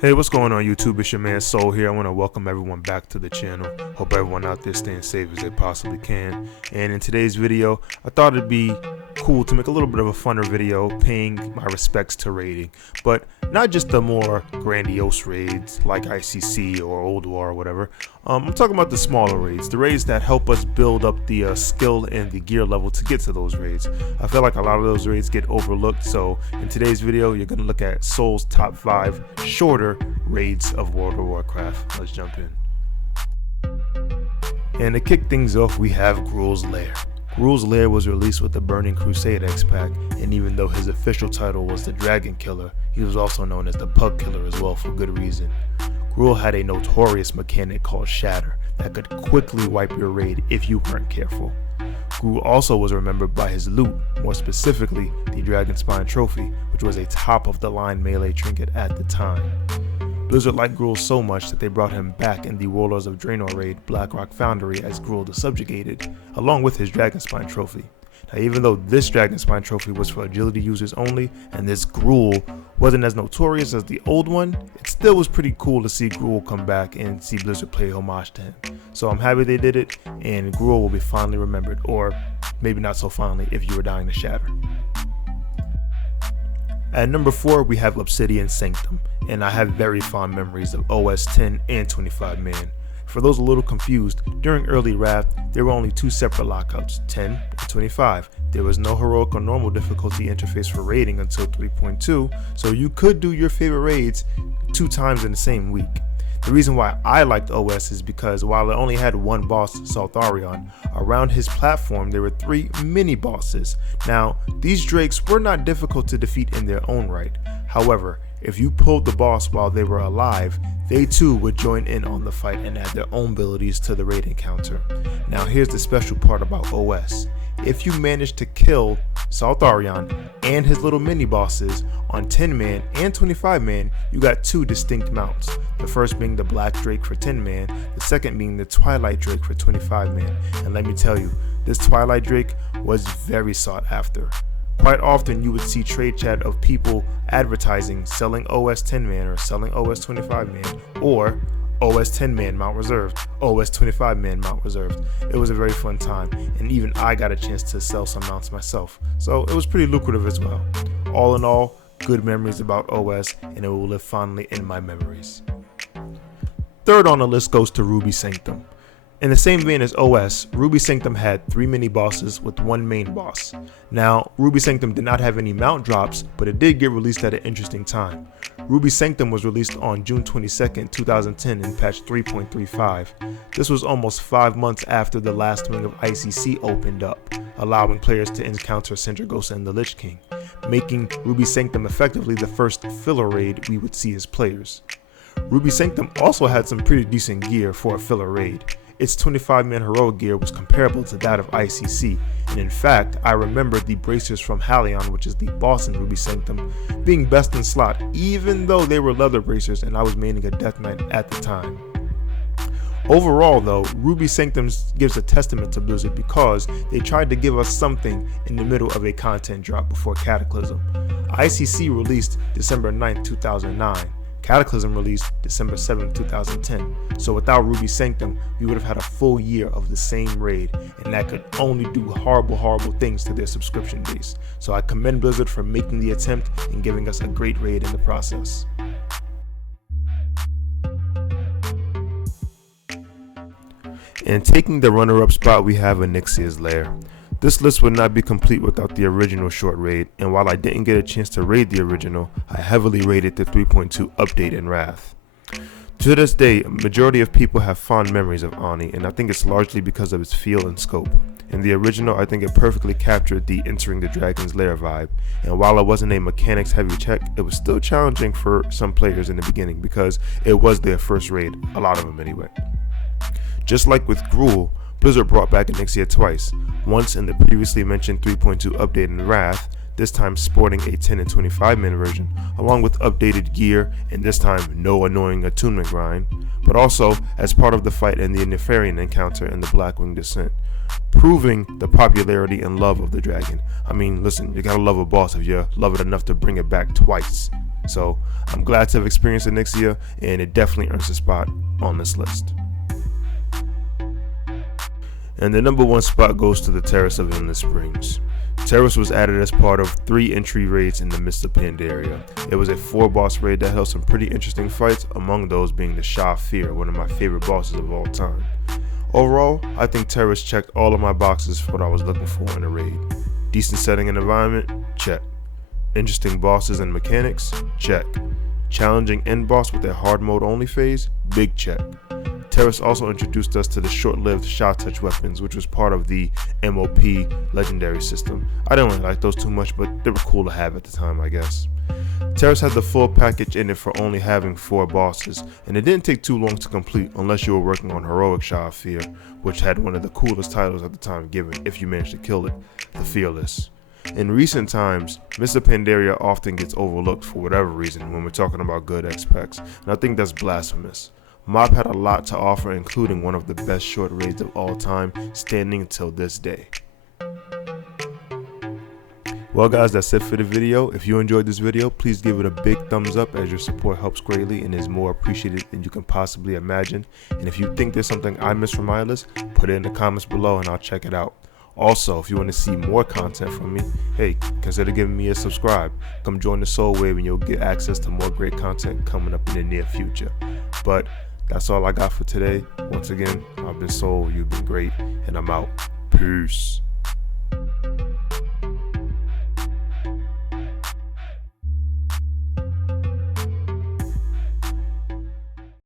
Hey, what's going on YouTube? It's your man Soul here. I want to welcome everyone back to the channel. Hope everyone out there staying safe as they possibly can. And in today's video, I thought it'd be cool to make a little bit of a funner video paying my respects to raiding, but not just the more grandiose raids like ICC or Old War or whatever. I'm talking about the smaller raids, the raids that help us build up the skill and the gear level to get to those raids. I feel like a lot of those raids get overlooked, so in today's video you're going to look at Soul's top 5 shorter raids of World of Warcraft. Let's jump in. And to kick things off, we have Gruul's Lair. Gruul's Lair was released with the Burning Crusade X-Pack, and even though his official title was the Dragon Killer, he was also known as the Pug Killer as well for good reason. Gruul had a notorious mechanic called Shatter that could quickly wipe your raid if you weren't careful. Gruul also was remembered by his loot, more specifically the Dragonspine Trophy, which was a top-of-the-line melee trinket at the time. Blizzard liked Gruul so much that they brought him back in the Warlords of Draenor raid Blackrock Foundry as Gruul the Subjugated, along with his Dragonspine Trophy. Now, even though this Dragonspine Trophy was for agility users only, and this Gruul wasn't as notorious as the old one, it still was pretty cool to see Gruul come back and see Blizzard pay homage to him. So I'm happy they did it, and Gruul will be fondly remembered, or maybe not so fondly if you were dying to Shatter. At number 4, we have Obsidian Sanctum, and I have very fond memories of OS 10 and 25 man. For those a little confused, during early Wrath, there were only 2 separate lockouts, 10 and 25. There was no heroic or normal difficulty interface for raiding until 3.2, so you could do your favorite raids 2 times in the same week. The reason why I liked OS is because while it only had one boss, Saltharion, around his platform there were 3 mini bosses. Now, these drakes were not difficult to defeat in their own right. However, if you pulled the boss while they were alive, they too would join in on the fight and add their own abilities to the raid encounter. Now here's the special part about OS. If you manage to kill Saltharion and his little mini bosses on 10 man and 25 man, you got 2 distinct mounts. The first being the Black Drake for 10 man, the second being the Twilight Drake for 25 man. And let me tell you, this Twilight Drake was very sought after. Quite often you would see trade chat of people advertising selling OS 10 man or selling OS 25 man, or OS 10 man mount reserved, OS 25 man mount reserved. It was a very fun time, and even I got a chance to sell some mounts myself, so it was pretty lucrative as well. All in all, good memories about OS, and it will live fondly in my memories. Third on the list goes to Ruby Sanctum. In the same vein as OS, Ruby Sanctum had 3 mini bosses with 1 main boss. Now, Ruby Sanctum did not have any mount drops, but it did get released at an interesting time. Ruby Sanctum was released on June 22, 2010 in patch 3.35. This was almost 5 months after the last wing of ICC opened up, allowing players to encounter Sindragosa and the Lich King, making Ruby Sanctum effectively the first filler raid we would see as players. Ruby Sanctum also had some pretty decent gear for a filler raid. Its 25 man heroic gear was comparable to that of ICC, and in fact, I remember the bracers from Halion, which is the boss in Ruby Sanctum, being best in slot, even though they were leather bracers and I was maining a Death Knight at the time. Overall though, Ruby Sanctum gives a testament to Blizzard because they tried to give us something in the middle of a content drop before Cataclysm. ICC released December 9, 2009. Cataclysm released December 7, 2010, so without Ruby Sanctum, we would have had a full year of the same raid, and that could only do horrible things to their subscription base. So I commend Blizzard for making the attempt and giving us a great raid in the process. And taking the runner-up spot, we have Onyxia's Lair. This list would not be complete without the original short raid, and while I didn't get a chance to raid the original, I heavily raided the 3.2 update in Wrath. To this day, a majority of people have fond memories of Ani, and I think it's largely because of its feel and scope. In the original, I think it perfectly captured the entering the Dragon's Lair vibe, and while it wasn't a mechanics heavy check, it was still challenging for some players in the beginning because it was their first raid, a lot of them anyway. Just like with Gruul, Blizzard brought back Onyxia twice, once in the previously mentioned 3.2 update in Wrath, this time sporting a 10 and 25 man version, along with updated gear and this time no annoying attunement grind, but also as part of the fight in the Nefarian encounter in the Blackwing Descent, proving the popularity and love of the dragon. I mean, listen, you gotta love a boss if you love it enough to bring it back twice. So I'm glad to have experienced it next year, and it definitely earns a spot on this list. And the number one spot goes to the Terrace of Endless Springs. Terrace was added as part of 3 entry raids in the Mist of Pandaria. It was a 4-boss raid that held some pretty interesting fights, among those being the Shah Fear, one of my favorite bosses of all time. Overall, I think Terrace checked all of my boxes for what I was looking for in a raid. Decent setting and environment? Check. Interesting bosses and mechanics? Check. Challenging end boss with their hard mode only phase? Big check. Terrace also introduced us to the short-lived Shah Touch weapons, which was part of the MOP legendary system. I didn't really like those too much, but they were cool to have at the time, I guess. Terrace had the full package in it for only having 4 bosses, and it didn't take too long to complete unless you were working on Heroic Shah Fear, which had one of the coolest titles at the time given, if you managed to kill it, the Fearless. In recent times, Mist of Pandaria often gets overlooked for whatever reason when we're talking about good X-Packs, and I think that's blasphemous. Mob had a lot to offer, including one of the best short raids of all time, standing until this day. Well guys, that's it for the video. If you enjoyed this video, please give it a big thumbs up, as your support helps greatly and is more appreciated than you can possibly imagine. And if you think there's something I missed from my list, put it in the comments below and I'll check it out. Also, if you want to see more content from me, hey, consider giving me a subscribe. Come join the Soul Wave and you'll get access to more great content coming up in the near future. But that's all I got for today. Once again, I've been Soul, you've been great, and I'm out. Peace.